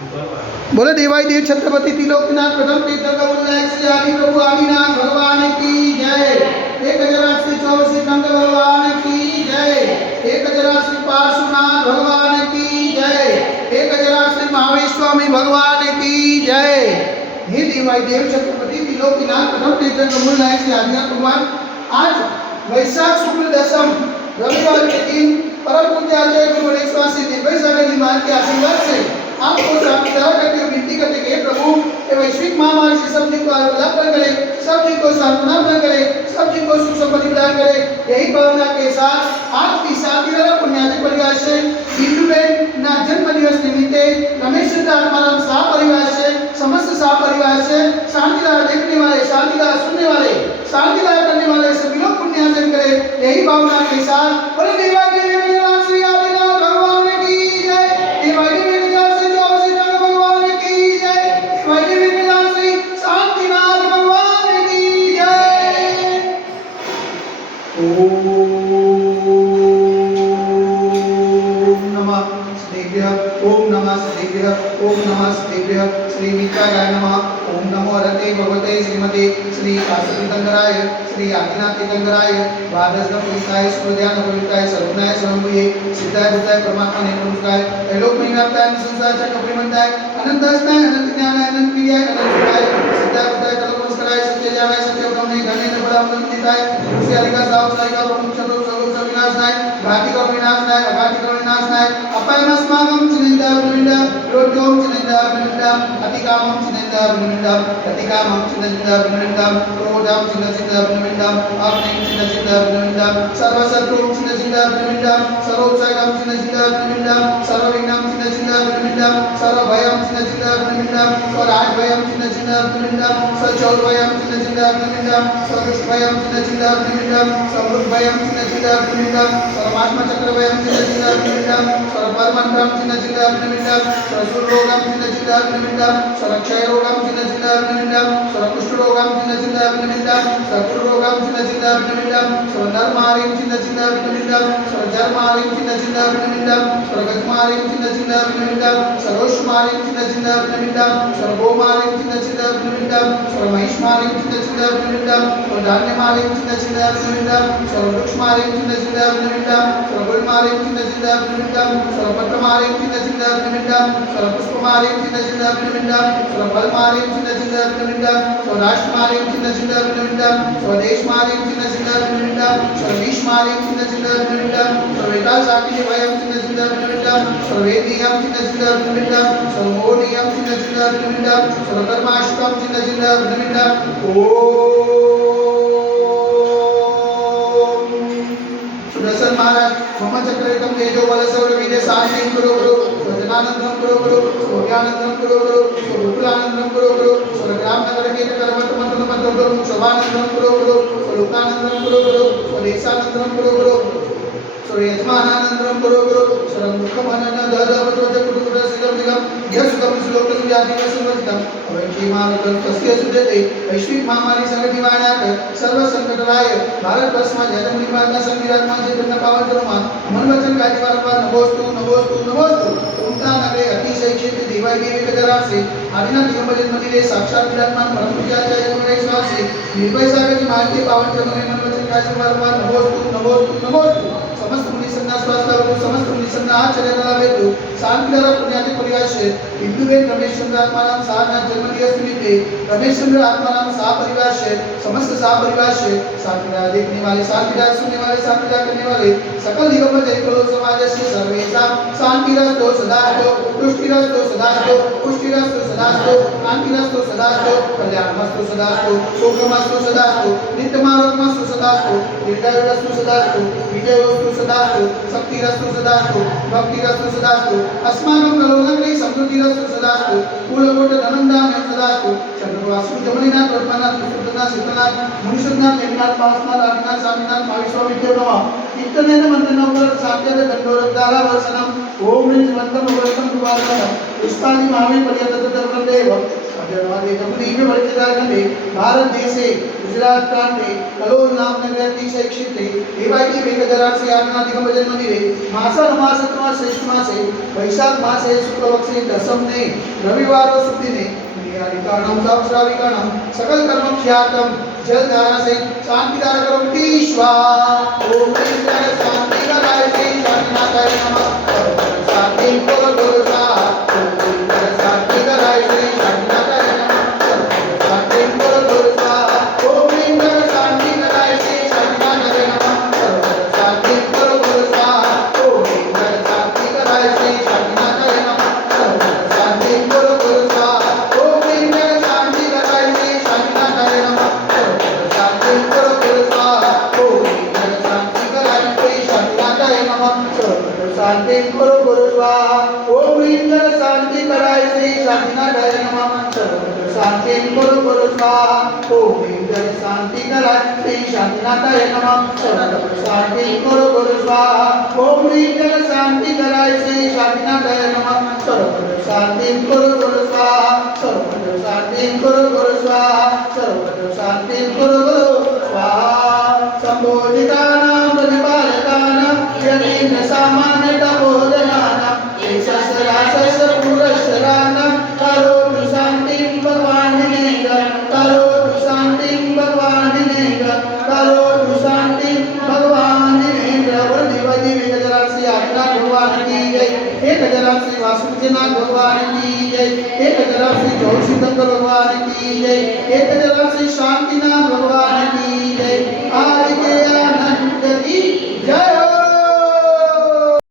बोले देवाई देव छत्रपति त्रिलोकनाथ प्रथम तीर्थ कमलनायक श्री आदि प्रभु आदिनाथ भगवान की जय। 1084 टंक भगवान की जय। 1084 पार्श्वनाथ भगवान की जय। 1084 महावीर स्वामी भगवान की जय। हे देवाई देव छत्रपति त्रिलोकनाथ प्रथम तीर्थ कमलनायक श्री आदिनाथ भगवान, आज वैशाख शुक्ल दशम रविवार के दिन परम पूज्य आचार्य गुरु गणेश स्वामी निर्भय सागर जी महाराज के आशीर्वाद से आपको साक्षात करते हुए विनती करते हैं, प्रभु ये वैश्विक महामारी से सब जी को आरोग्य प्रदान करे, सब जी को सांत्वना प्रदान करे, सब जी को सुख समृद्धि प्रदान करे। यही भावना के साथ आज की सालगिरह पुण्याति परिवार से बिंदुबेन ना जन्म दिवस निमित्ते रमेश आत्माराम शाह परिवार से समस्त शाह परिवार से शांतिलाल देखने वाले, शांतिलाल सुनने वाले, शांतिलाल करने वाले सभी लोग पुण्यार्जन करे। यही भावना के साथ बोले देवाई देव श्री आदिनाथ भगवान की जय। देवाई देव ओम नमः शिवाय। श्री विद्याय नमः। ओम नमो रते भगवते श्रीमते श्री काशी तीर्थंकराय श्री आदिनाथ तीर्थंकराय द्वादश पुरुषाय सूर्यान पुरुषाय सर्वनाय सर्वमये सिद्धाय बुद्धाय परमात्मा ने नमस्कार। त्रैलोक महिमाप्ताय संसार चक्र परिमंताय अनंतस्ताय अनंत ज्ञानाय अनंत विद्याय अनंत सुखाय सिद्धाय बुद्धाय तलो नमस्काराय सत्य ज्ञानाय सत्य ब्रह्मणे घने बड़ा अनंतिताय उसे अधिका साव साइका प्रमुख चतुर सर्व विनाशनाय घाति का विनाशनाय अघाति का विनाशनाय अपयमस्माकं चिन्ता विनिंदा रोड्यों चिन्ता विनिंदा अतिकामं चिन्ता विनिंदा अतिकामं चिन्ता विनिंदा क्रोधं चिन्ता विनिंदा अग्निं चिन्ता विनिंदा सर्वशत्रुं चिन्ता विनिंदा सर्वोत्साहं चिन्ता विनिंदा सर्वविघ्नं चिन्ता विनिंदा सर्वभयं चिन्ता विनिंदा स्वराजभयं चिन्ता विनिंदा सचौर्भयं चिन्ता विनिंदा सर्वदुष्टभयं चिन्ता विनिंदा समृद्धभयं चिन्ता विनिंदा सर्वात्म चक्रभयं चिन्ता विनिंदा सर्वपरमन्त्रं चिन्ता विनिंदा सर्वसुरोगं चिन्ता विनिंदा सर्वक्षयरोगं चिन्ता विनिंदा सर्वकुष्ठरोगं चिन्ता विनिंदा सर्वरोगं चिन्ता विनिंदा सर्वनरमारिं चिन्ता विनिंदा सर्वजरमारिं चिन्ता विनिंदा सर्वगजमारिं चिन्ता विनिंदा सर्वोष्मारिं चिन्ता विनिंदा सर्वगोमारिं चिन्ता विनिंदा सर्वमहिष्मारिं चिन्ता विनिंदा सर्वधान्यमारिं चिन्ता विनिंदा सर्ववृक्षमारिं चिन्ता विनिंदा सर्वगुणमारिं चिन्ता विनिंदा सर्वपत्रमारिं चिन्ता विनिंदा सर्वपुष्पमारिं चिन्ता विनिंदा सर्वफलमारिं चिन्ता विनिंदा सर्वराष्ट्रमारिं चिन्ता विनिंदा स्वदेशमारिं चिन्ता विनिंदा सर्वदेशमारिं चिन्ता विनिंदा सर्वेतासाकिभयं चिन्ता विनिंदा सर्वेदीयं चिन्ता विनिंदा सर्वोदीयं चिन्ता विनिंदा सर्वकर्माष्टकं चिन्ता विनिंदा सुदर्शन महाराज मम चक्रयुतं तेजो बलसौर विद्य शांतिं कुरु गुरु स्वजनानंदं कुरु गुरु स्वज्ञानंदं कुरु गुरु स्वरूपानंदं कुरु गुरु स्वग्राम नगर के कर्मत मंत्र मंत्र गुरु शोभानंदं कुरु गुरु स्वलोकानंदं कुरु गुरु स्वदेशानंदं कुरु गुरु स्वयजमानानंदं कुरु गुरु स्वमुखमनन ददवचोज कुटुकुट सिगम सिगम यस्कम श्लोकं व्याधिक सुमस्तं अवैकीमानकं तस्य सुजते वैश्विक महामारी संकट निवारणार्थ सर्व संकटराय भारत वर्ष में जय मुनि माता संविरात्मा से पुण्य पावन करुमा मन वचन कार्य वारंवार नमोस्तु नमोस्तु नमोस्तु उमता नगरे अतिशय क्षेत्र देवाई देवी के दरबार से आदिनाथ दिगंबर मंदिर साक्षात विराजमान परम पूज्य आचार्य गुरु गणेश स्वामी से निर्भय सागर जी महाराज के पावन चरणों में मन वचन कार्य वारंवार नमोस्तु नमोस्तु नमोस्तु समस्त मुनि संघ स्वास्थ्य समस्त मुनि संघ आचरण लाभेतु शांतिलाल पुण्याति परिवार से बिंदुबेन रमेश चंद्र आत्माराम शाह ना जन्मदिवस निमित्ते रमेश चंद्र आत्माराम शाह परिवार से समस्त शाह परिवार से शांतिलाल देखने वाले, शांतिलाल सुनने वाले, शांतिलाल करने वाले सकल दिगंबर जयकुल समाज से सर्वेषां शांतिरस्तु सदास्तु तुष्टिरस्तु सदास्तु पुष्टिरस्तु सदास्तु शांतिरस्तु सदास्तु कल्याणमस्तु सदास्तु सुखमस्तु सदास्तु नित्यमारोग्यमस्तु सदास्तु दीर्घायुरस्तु सदास्तु विजयोस्तु सदास्तु शक्तिरस्तु सदास्तु भक्तिरस्तु सदास्तु अस्माकं कलोलग्ने समृद्धिरस्तु सदास्तु कुलकोट धनंदानं सदास्तु चंद्रवासु जमनीनाथ वर्धनाथ सुतनाथ शीतनाथ मुनिसुनाथ जगन्नाथ पावसनाथ आदिनाथ स्वामीनाथ महाविश्वामी देव नमः इतनेन मंत्रनोपर साध्यते दंडोरद्धारा वर्षणम ओम ह्रीं श्रीमन्तं भगवतं दुवारकं पुष्पाणि महावीर पर्यतत देव भारत देशे गुजरात प्रांते कलोल नामनगरे अतिशय क्षेत्रे देवाकी वेदराशि आज्ञाधिकं भजन मंदिरे मासन मासत्वा श्रेष्ठ मासे वैशाख मासे शुक्लपक्षे दशमने रविवार सुदिने नियारिकाणां सावश्राविकाणां सकल कर्म ख्यातम जलधारा से शांतिदार करो ईश्वा ओम ईश्वर शांति कराय श्री शांतिनाथाय नमः शांति करो गुरु सा ओम ईश्वर शांति कराय श्री शांतिनाथाय नमः शांति करो गुरु सा ओम ईश्वर शांति कराय श्री शांतिनाथाय नमः शांति करो गुरु सा ओम ईश्वर शांति कराय श्री शांतिनाथाय नमः शांति करो गुरु सा ओम ईश्वर शांति कराय श्री शांतिनाथाय नमः शांति करो गुरु सा ओम ईश्वर शांति कराय श्री शांतिनाथाय नमः शांति करो गुरु सा ओम ईश्वर शांति कराय श्री शांतिनाथाय नमः शांति करो गुरु सा ओम ईश्वर शांति कराय श्री शांतिनाथाय नमः शांति करो गुरु सा ओम ईश्वर शांति कराय श्री शांतिनाथाय नमः शांति करो गुरु सा शांति करो गुरु सा शांति करो गुरु स्वाहा संबोधितानां प्रतिपालकानां यदीन सामान्यता बोधनानां ईशस्रासस्य पुरस्सराणां करोतु शान्तिं भगवान् निनेग करोतु शान्तिं भगवान् निनेग करोतु शान्तिं भगवान् निनेग वर्धिवति वेदराशि आदिनाथ भगवान की जय एक हजाराशि वासुदेवनाथ भगवान की जय एक हजाराशि चौसितंकर भगवान की जय एक हजाराशि शांतिनाथ भगवान की जय आदि के